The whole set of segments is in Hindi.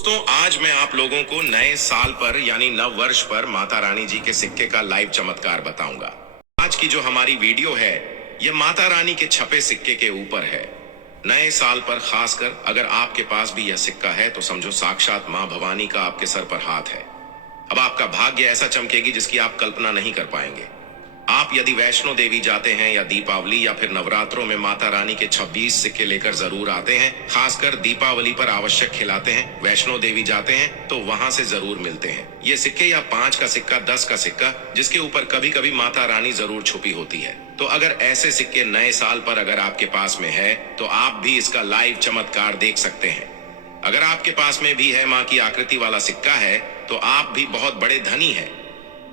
दोस्तों, आज मैं आप लोगों को नए साल पर यानी नव वर्ष पर माता रानी जी के सिक्के का लाइव चमत्कार बताऊंगा। आज की जो हमारी वीडियो है यह माता रानी के छपे सिक्के के ऊपर है। नए साल पर खासकर अगर आपके पास भी यह सिक्का है तो समझो साक्षात मां भवानी का आपके सर पर हाथ है। अब आपका भाग्य ऐसा चमकेगी जिसकी आप कल्पना नहीं कर पाएंगे। आप यदि वैष्णो देवी जाते हैं या दीपावली या फिर नवरात्रों में माता रानी के 26 सिक्के लेकर जरूर आते हैं, खासकर दीपावली पर आवश्यक खिलाते हैं। वैष्णो देवी जाते हैं तो वहां से जरूर मिलते हैं ये सिक्के, या 5 का सिक्का, 10 का सिक्का, जिसके ऊपर कभी कभी माता रानी जरूर छुपी होती है। तो अगर ऐसे सिक्के नए साल पर अगर आपके पास में है तो आप भी इसका लाइव चमत्कार देख सकते हैं। अगर आपके पास में भी है माँ की आकृति वाला सिक्का है तो आप भी बहुत बड़े धनी हैं।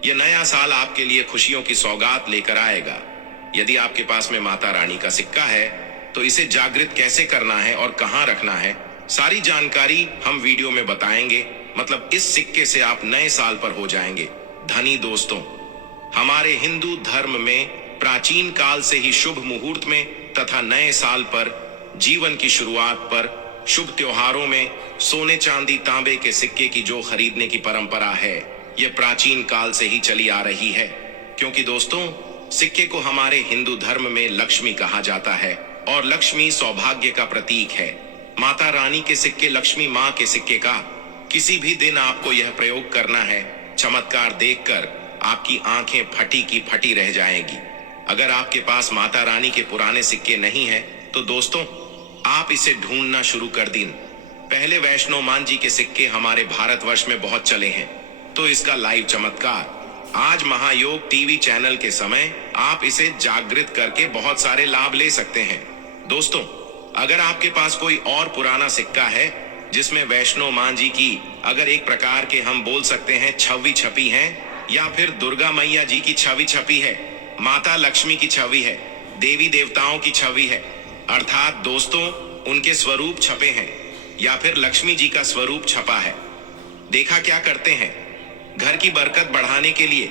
यह नया साल आपके लिए खुशियों की सौगात लेकर आएगा। यदि आपके पास में माता रानी का सिक्का है तो इसे जागृत कैसे करना है और कहां रखना है, सारी जानकारी हम वीडियो में बताएंगे। मतलब इस सिक्के से आप नए साल पर हो जाएंगे धनी। दोस्तों, हमारे हिंदू धर्म में प्राचीन काल से ही शुभ मुहूर्त में तथा नए साल पर, जीवन की शुरुआत पर, शुभ त्योहारों में सोने चांदी तांबे के सिक्के की जो खरीदने की परंपरा है यह प्राचीन काल से ही चली आ रही है। क्योंकि दोस्तों, सिक्के को हमारे हिंदू धर्म में लक्ष्मी कहा जाता है और लक्ष्मी सौभाग्य का प्रतीक है। माता रानी के सिक्के, लक्ष्मी माँ के सिक्के का किसी भी दिन आपको यह प्रयोग करना है। चमत्कार देखकर आपकी आंखें फटी की फटी रह जाएंगी। अगर आपके पास माता रानी के पुराने सिक्के नहीं है तो दोस्तों आप इसे ढूंढना शुरू कर दें। पहले वैष्णो मान जी के सिक्के हमारे भारतवर्ष में बहुत चले हैं, तो इसका लाइव चमत्कार आज महायोग टीवी चैनल के समय आप इसे जागृत करके बहुत सारे लाभ ले सकते हैं। दोस्तों, अगर आपके पास कोई और पुराना सिक्का है जिसमें वैष्णो मां जी की, अगर एक प्रकार के हम बोल सकते हैं, छवि छपी है, या फिर दुर्गा मैया जी की छवि छपी है, माता लक्ष्मी की छवि है, देवी देवताओं की छवि है, अर्थात दोस्तों उनके स्वरूप छपे हैं, या फिर लक्ष्मी जी का स्वरूप छपा है, देखा क्या करते हैं, घर की बरकत बढ़ाने के लिए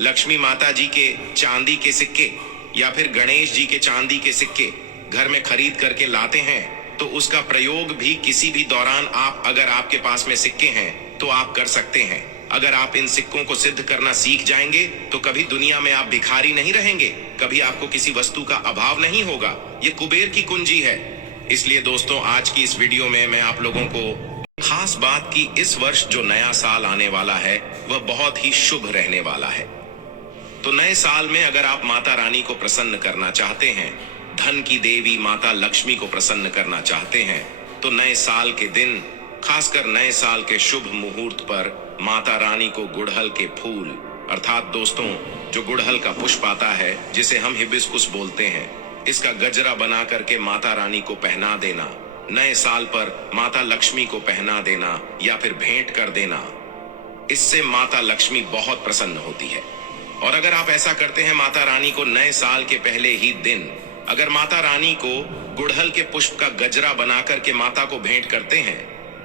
लक्ष्मी माता जी के चांदी के सिक्के या फिर गणेश जी के चांदी के सिक्के घर में खरीद करके लाते हैं, तो उसका प्रयोग भी किसी भी दौरान आप, अगर आपके पास में सिक्के हैं तो आप कर सकते हैं। अगर आप इन सिक्कों को सिद्ध करना सीख जाएंगे तो कभी दुनिया में आप भिखारी नहीं रहेंगे, कभी आपको किसी वस्तु का अभाव नहीं होगा। ये कुबेर की कुंजी है। इसलिए दोस्तों, आज की इस वीडियो में मैं आप लोगों को खास बात की, इस वर्ष जो नया साल आने वाला है वह बहुत ही शुभ रहने वाला है। तो नए साल में अगर आप माता रानी को प्रसन्न करना चाहते हैं, धन की देवी माता लक्ष्मी को प्रसन्न करना चाहते हैं, तो नए साल के दिन, खासकर नए साल के शुभ मुहूर्त पर माता रानी को गुड़हल के फूल, अर्थात दोस्तों जो गुड़हल का पुष्प आता है जिसे हम हिबिस्कुस बोलते हैं, इसका गजरा बना करके माता रानी को पहना देना। नए साल पर माता लक्ष्मी को पहना देना या फिर भेंट कर देना, इससे माता लक्ष्मी बहुत प्रसन्न होती है। और अगर आप ऐसा करते हैं, माता रानी को नए साल के पहले ही दिन अगर माता रानी को गुड़हल के पुष्प का गजरा बनाकर के माता को भेंट करते हैं,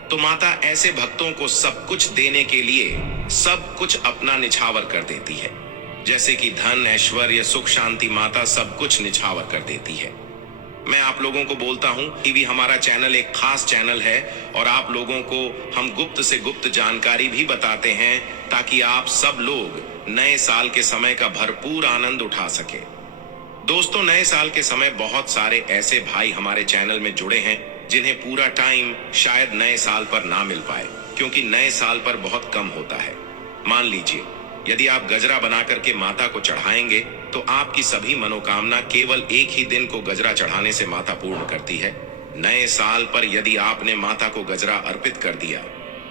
तो माता ऐसे भक्तों को सब कुछ देने के लिए सब कुछ अपना निछावर कर देती है। जैसे कि धन, ऐश्वर्य, सुख, शांति, माता सब कुछ निछावर कर देती है। मैं आप लोगों को बोलता हूं, टीवी हमारा चैनल एक खास चैनल है और आप लोगों को हम गुप्त से गुप्त जानकारी भी बताते हैं ताकि आप सब लोग नए साल के समय का भरपूर आनंद उठा सके। दोस्तों, नए साल के समय बहुत सारे ऐसे भाई हमारे चैनल में जुड़े हैं जिन्हें पूरा टाइम शायद नए साल पर ना मिल पाए, क्योंकि नए साल पर बहुत कम होता है। मान लीजिए, यदि आप गजरा बना करके माता को चढ़ाएंगे तो आपकी सभी मनोकामना केवल एक ही दिन को गजरा चढ़ाने से माता पूर्ण करती है। नए साल पर यदि आपने माता को गजरा अर्पित कर दिया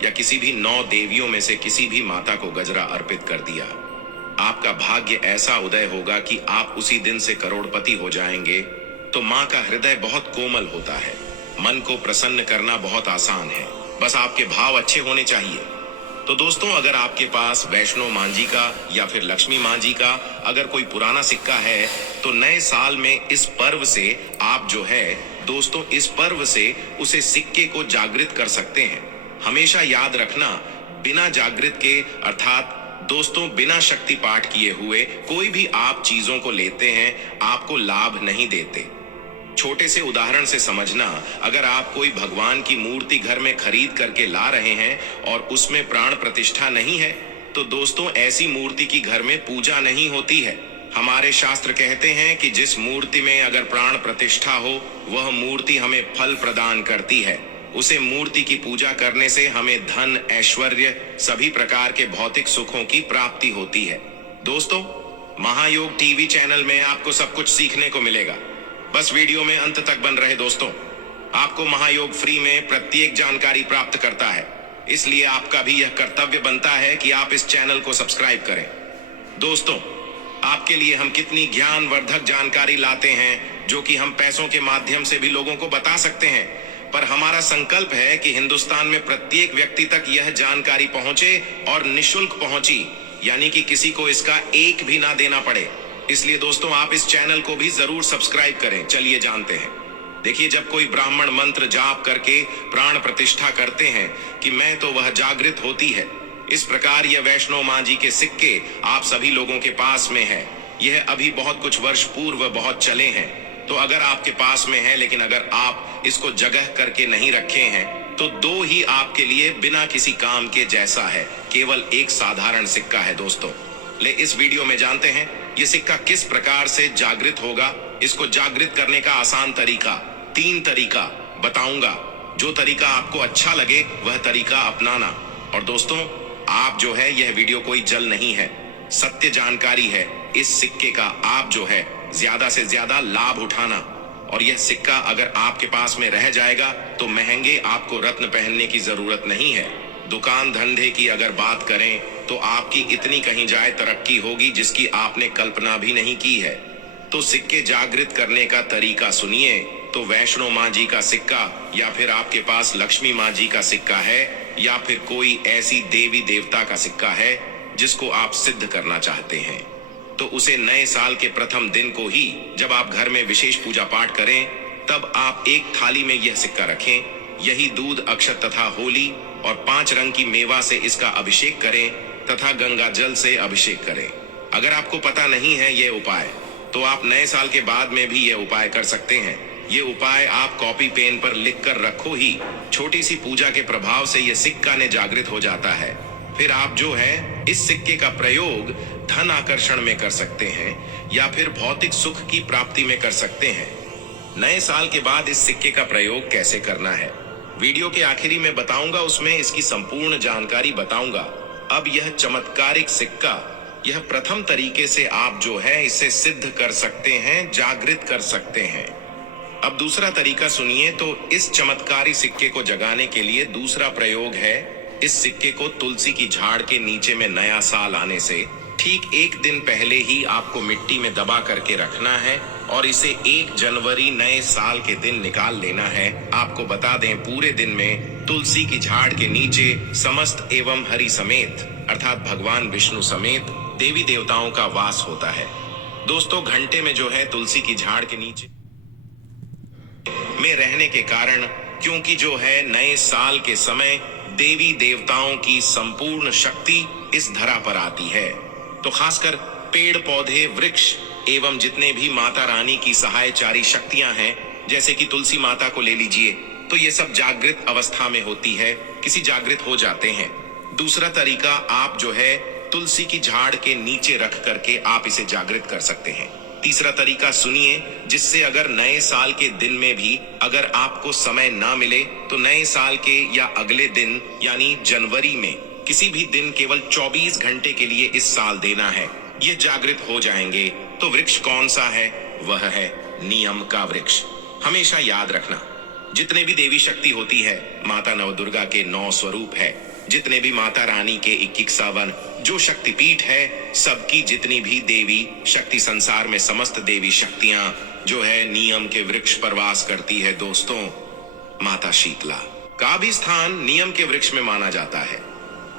या किसी भी 9 देवियों में से किसी भी माता को गजरा अर्पित कर दिया, आपका भाग्य ऐसा उदय होगा कि आप उसी दिन से करोड़पति हो जाएंगे। तो माँ का हृदय बहुत कोमल होता है, मन को प्रसन्न करना बहुत आसान है, बस आपके भाव अच्छे होने चाहिए। तो दोस्तों, अगर आपके पास वैष्णो मां जी का या फिर लक्ष्मी मां जी का अगर कोई पुराना सिक्का है तो नए साल में इस पर्व से आप जो है दोस्तों, इस पर्व से उसे सिक्के को जागृत कर सकते हैं। हमेशा याद रखना, बिना जागृत के, अर्थात दोस्तों बिना शक्ति पाठ किए हुए कोई भी आप चीजों को लेते हैं आपको लाभ नहीं देते। छोटे से उदाहरण से समझना, अगर आप कोई भगवान की मूर्ति घर में खरीद करके ला रहे हैं और उसमें प्राण प्रतिष्ठा नहीं है, तो दोस्तों ऐसी मूर्ति की घर में पूजा नहीं होती है। हमारे शास्त्र कहते हैं कि जिस मूर्ति में अगर प्राण प्रतिष्ठा हो, वह मूर्ति हमें फल प्रदान करती है। उसे मूर्ति की पूजा करने से हमें धन, ऐश्वर्य, सभी प्रकार के भौतिक सुखों की प्राप्ति होती है। दोस्तों, महायोग टीवी चैनल में आपको सब कुछ सीखने को मिलेगा। बस वीडियो में अंत तक बन रहे दोस्तों। आपको महायोग फ्री में प्रत्येक जानकारी प्राप्त करता है, इसलिए आपका भी यह कर्तव्य बनता है कि आप इस चैनल को सब्सक्राइब करें। दोस्तों, आपके लिए हम कितनी ज्ञानवर्धक जानकारी लाते हैं, जो कि हम पैसों के माध्यम से भी लोगों को बता सकते हैं, पर हमारा संकल्प है कि हिंदुस्तान में प्रत्येक व्यक्ति तक यह जानकारी पहुंचे और निशुल्क पहुंची, यानी कि किसी को इसका एक भी ना देना पड़े। इसलिए दोस्तों, आप इस चैनल को भी जरूर सब्सक्राइब करें। चलिए जानते हैं। देखिए, जब कोई ब्राह्मण मंत्र जाप करके प्राण प्रतिष्ठा करते हैं कि मैं तो वह जागृत होती है। इस प्रकार यह वैष्णो माँ जी के सिक्के आप सभी लोगों के पास में है। यह अभी बहुत कुछ वर्ष पूर्व बहुत चले हैं, तो अगर आपके पास में है, लेकिन अगर आप इसको जगह करके नहीं रखे हैं, तो दो ही आपके लिए बिना किसी काम के जैसा है, केवल एक साधारण सिक्का है। दोस्तों, ले इस वीडियो में जानते हैं ये सिक्का किस प्रकार से जागृत होगा। इसको जागृत करने का आसान तरीका, 3 तरीका बताऊंगा। जो तरीका आपको अच्छा लगे वह तरीका अपनाना। और दोस्तों, आप जो है, यह वीडियो कोई जल नहीं है, सत्य जानकारी है। इस सिक्के का आप जो है ज्यादा से ज्यादा लाभ उठाना। और यह सिक्का अगर आपके पास में रह जाएगा तो महंगे आपको रत्न पहनने की जरूरत नहीं है। दुकान धंधे की अगर बात करें तो आपकी इतनी कहीं जाए तरक्की होगी जिसकी आपने कल्पना भी नहीं की है। तो सिक्के जागृत करने का तरीका सुनिए। तो वैष्णो माँ जी का सिक्का, या फिर आपके पास लक्ष्मी माँ जी का सिक्का है, या फिर कोई ऐसी देवी देवता का सिक्का है जिसको आप सिद्ध करना चाहते हैं, तो उसे नए साल के प्रथम दिन को ही जब आप घर में विशेष पूजा पाठ करें, तब आप एक थाली में यह सिक्का रखें। यही दूध, अक्षत तथा होली और 5 रंग की मेवा से इसका अभिषेक करें तथा गंगा जल से अभिषेक करें। अगर आपको पता नहीं है यह उपाय, तो आप नए साल के बाद में भी यह उपाय कर सकते हैं। ये उपाय आप कॉपी पेन पर लिख कर रखो ही। छोटी सी पूजा के प्रभाव से यह सिक्का ने जागृत हो जाता है। फिर आप जो है इस सिक्के का प्रयोग धन आकर्षण में कर सकते हैं, या फिर भौतिक सुख की प्राप्ति में कर सकते हैं। नए साल के बाद इस सिक्के का प्रयोग कैसे करना है, वीडियो के आखिरी में बताऊंगा। उसमें इसकी संपूर्ण जानकारी बताऊंगा। अब यह चमत्कारिक सिक्का, यह प्रथम तरीके से आप जो है इसे सिद्ध कर सकते हैं, जागृत कर सकते हैं। अब दूसरा तरीका सुनिए। तो इस चमत्कारी सिक्के को जगाने के लिए दूसरा प्रयोग है, इस सिक्के को तुलसी की झाड़ के नीचे में नया साल आने से ठीक 1 दिन पहले ही आपको मिट्टी में दबा करके रखना है और इसे 1 जनवरी नए साल के दिन निकाल लेना है। आपको बता दें, पूरे दिन में तुलसी की झाड़ के नीचे समस्त एवं हरि समेत, अर्थात भगवान विष्णु समेत देवी देवताओं का वास होता है। दोस्तों, घंटे में जो है तुलसी की झाड़ के नीचे में रहने के कारण, क्योंकि जो है नए साल के समय देवी देवताओं की संपूर्ण शक्ति इस धरा पर आती है, तो खासकर पेड़ पौधे, वृक्ष एवं जितने भी माता रानी की सहायचारी शक्तियां हैं, जैसे कि तुलसी माता को ले लीजिए, तो ये सब जागृत अवस्था में होती है, किसी जागृत हो जाते हैं। दूसरा तरीका, आप जो है तुलसी की झाड़ के नीचे रख करके आप इसे जागृत कर सकते हैं। तीसरा तरीका सुनिए, जिससे अगर नए साल के दिन में भी अगर आपको समय ना मिले, तो नए साल के या अगले दिन यानी जनवरी में किसी भी दिन केवल 24 घंटे के लिए इस साल देना है, ये जागृत हो जाएंगे। तो वृक्ष कौन सा है? वह है नियम का वृक्ष। हमेशा याद रखना, जितने भी देवी शक्ति होती है, माता नवदुर्गा के 9 स्वरूप है, जितने भी माता रानी के 21 जो शक्तिपीठ है, सबकी जितनी भी देवी शक्ति संसार में समस्त देवी शक्तियां जो है नियम के वृक्ष पर वास करती है। दोस्तों, माता शीतला का भी स्थान नियम के वृक्ष में माना जाता है।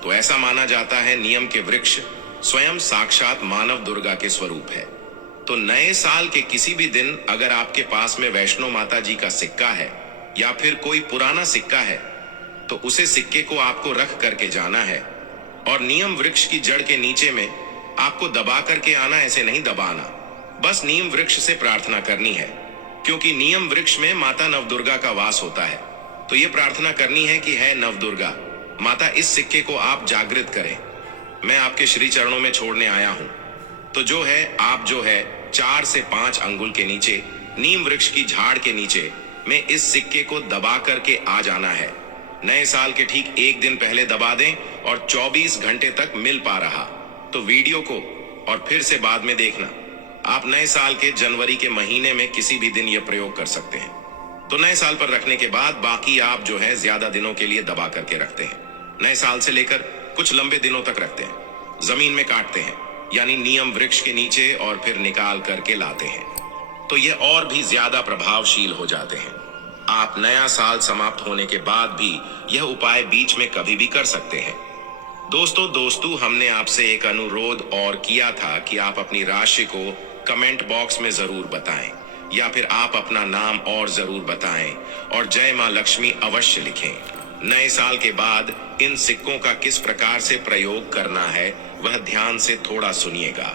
तो ऐसा माना जाता है नियम के वृक्ष स्वयं साक्षात मानव दुर्गा के स्वरूप है। तो नए साल के किसी भी दिन अगर आपके पास में वैष्णो माता जी का सिक्का है या फिर कोई पुराना सिक्का है, तो उसे सिक्के को आपको रख करके जाना है और नीम वृक्ष की जड़ के नीचे में आपको दबा करके आना। ऐसे नहीं दबाना, बस नीम वृक्ष से प्रार्थना करनी है क्योंकि नियम वृक्ष में माता नवदुर्गा का वास होता है। तो ये प्रार्थना करनी है कि है नवदुर्गा माता, इस सिक्के को आप जागृत करें, मैं आपके श्री चरणों में छोड़ने आया हूं। तो जो है आप जो है 4 से 5 अंगुल के नीचे नीम वृक्ष की झाड़ के नीचे में इस सिक्के को दबा करके आ जाना है। नए साल के ठीक 1 दिन पहले दबा दें और 24 घंटे तक मिल पा रहा तो वीडियो को और फिर से बाद में देखना। आप नए साल के जनवरी के महीने में किसी भी दिन यह प्रयोग कर सकते हैं। तो नए साल पर रखने के बाद बाकी आप जो है ज्यादा दिनों के लिए दबा करके रखते हैं। नए साल से लेकर कुछ लंबे दिनों तक रखते हैं, जमीन में काटते हैं यानी नियम वृक्ष के नीचे और फिर निकाल करके लाते हैं, तो ये और भी ज्यादा प्रभावशील हो जाते हैं। आप नया साल समाप्त होने के बाद भी यह उपाय बीच में कभी भी कर सकते हैं। दोस्तों हमने आपसे एक अनुरोध और किया था कि आप अपनी राशि को कमेंट बॉक्स में जरूर बताएं या फिर आप अपना नाम और जरूर बताएं और जय मां लक्ष्मी अवश्य लिखें। नए साल के बाद इन सिक्कों का किस प्रकार से प्रयोग करना है वह ध्यान से थोड़ा सुनिएगा,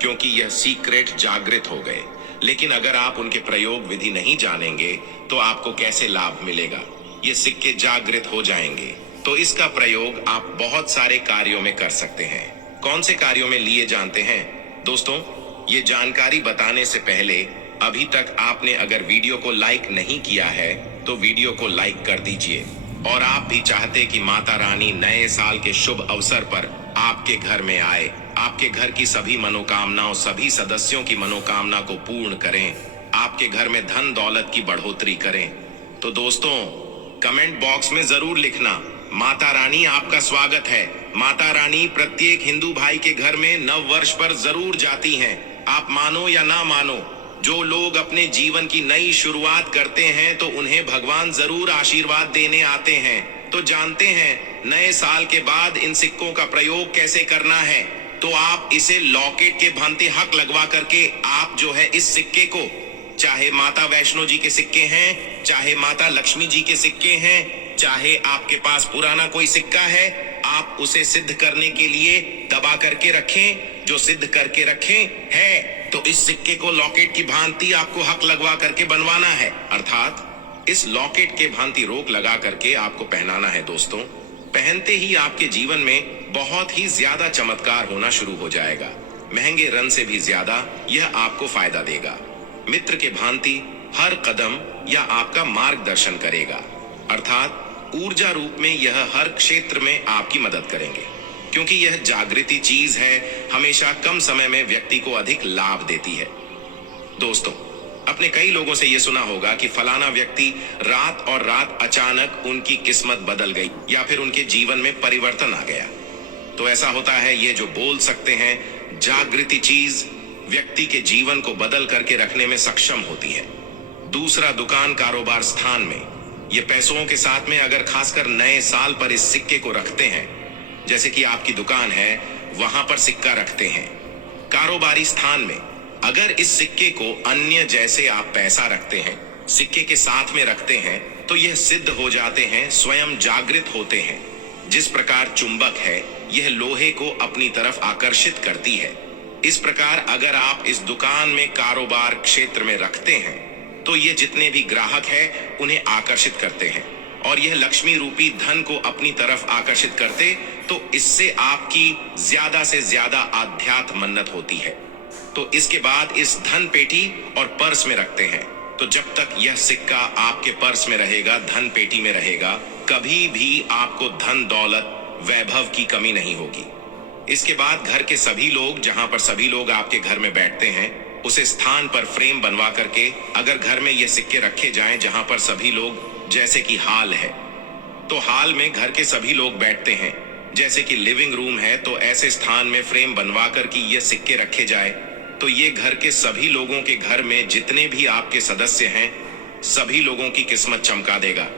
क्योंकि यह सीक्रेट जागृत हो गए। लेकिन अगर आप उनके प्रयोग विधि नहीं जानेंगे तो आपको कैसे लाभ मिलेगा। ये सिक्के जागृत हो जाएंगे तो इसका प्रयोग आप बहुत सारे कार्यों में कर सकते हैं। कौन से कार्यों में लिए जानते हैं दोस्तों? ये जानकारी बताने से पहले अभी तक आपने अगर वीडियो को लाइक नहीं किया है तो वीडियो को लाइक कर दीजिए। और आप भी चाहते कि माता रानी नए साल के शुभ अवसर पर आपके घर में आए, आपके घर की सभी मनोकामनाओं, सभी सदस्यों की मनोकामना को पूर्ण करें, आपके घर में धन दौलत की बढ़ोतरी करें। तो दोस्तों कमेंट बॉक्स में जरूर लिखना, माता रानी आपका स्वागत है। माता रानी प्रत्येक हिंदू भाई के घर में नव वर्ष पर जरूर जाती हैं। आप मानो या ना मानो, जो लोग अपने जीवन की नई शुरुआत करते हैं तो उन्हें भगवान जरूर आशीर्वाद देने आते हैं। तो जानते हैं नए साल के बाद इन सिक्कों का प्रयोग कैसे करना है? तो आप इसे लॉकेट के भांति हक लगवा करके आप जो है इस सिक्के को, चाहे माता वैष्णो जी के सिक्के हैं, चाहे माता लक्ष्मी जी के सिक्के हैं, चाहे आपके पास पुराना कोई सिक्का है, आप उसे सिद्ध करने के लिए दबा करके रखें। जो सिद्ध करके रखें है तो इस सिक्के को लॉकेट की भांति आपको हक लगवा करके बनवाना है, अर्थात इस लॉकेट के भांति रोक लगा करके आपको पहनाना है। दोस्तों पहनते ही आपके जीवन में बहुत ही ज्यादा चमत्कार होना शुरू हो जाएगा। महंगे रन से भी ज्यादा यह आपको फायदा देगा। मित्र के भांति हर कदम यह आपका मार्गदर्शन करेगा, अर्थात ऊर्जा रूप में यह हर क्षेत्र में आपकी मदद करेंगे। क्योंकि यह जागृति चीज है, हमेशा कम समय में व्यक्ति को अधिक लाभ देती है। दोस्तों अपने कई लोगों से यह सुना होगा कि फलाना व्यक्ति रात और रात अचानक उनकी किस्मत बदल गई या फिर उनके जीवन में परिवर्तन आ गया। तो ऐसा होता है, ये जो बोल सकते हैं जागृति चीज व्यक्ति के जीवन को बदल करके रखने में सक्षम होती है। दूसरा, दुकान कारोबार स्थान में ये पैसों के साथ में अगर खासकर नए साल पर इस सिक्के को रखते हैं, जैसे कि आपकी दुकान है वहां पर सिक्का रखते हैं। कारोबारी स्थान में अगर इस सिक्के को अन्य जैसे आप पैसा रखते हैं, सिक्के के साथ में रखते हैं, तो यह सिद्ध हो जाते हैं, स्वयं जागृत होते हैं। जिस प्रकार चुंबक है यह लोहे को अपनी तरफ आकर्षित करती है, इस प्रकार अगर आप इस दुकान में कारोबार क्षेत्र में रखते हैं तो ये जितने भी ग्राहक हैं उन्हें आकर्षित करते हैं और यह लक्ष्मी रूपी धन को अपनी तरफ आकर्षित करते, तो इससे आपकी ज्यादा से ज्यादा आध्यात्म मन्नत होती है। तो इसके बाद इस धन पेटी और पर्स में रखते हैं। तो जब तक यह सिक्का आपके पर्स में रहेगा, धन पेटी में रहेगा, कभी भी आपको धन दौलत वैभव की कमी नहीं होगी। इसके बाद घर के सभी लोग, जहां पर सभी लोग आपके घर में बैठते हैं, उस स्थान पर फ्रेम बनवा करके अगर घर में ये सिक्के रखे जाएं जहां पर सभी लोग, जैसे कि हॉल है तो हॉल में घर के सभी लोग बैठते हैं, जैसे कि लिविंग रूम है तो ऐसे स्थान में फ्रेम बनवा कर कि ये सिक्के रखे जाए, तो ये घर के सभी लोगों के घर में जितने भी आपके सदस्य हैं सभी लोगों की किस्मत चमका देगा।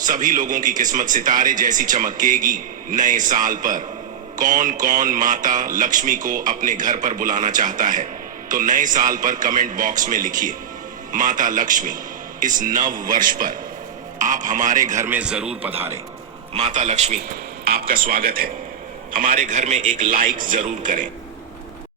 सभी लोगों की किस्मत सितारे जैसी चमकेगी। नए साल पर कौन कौन माता लक्ष्मी को अपने घर पर बुलाना चाहता है? तो नए साल पर कमेंट बॉक्स में लिखिए, माता लक्ष्मी इस नव वर्ष पर आप हमारे घर में जरूर पधारें। माता लक्ष्मी आपका स्वागत है। हमारे घर में एक लाइक जरूर करें।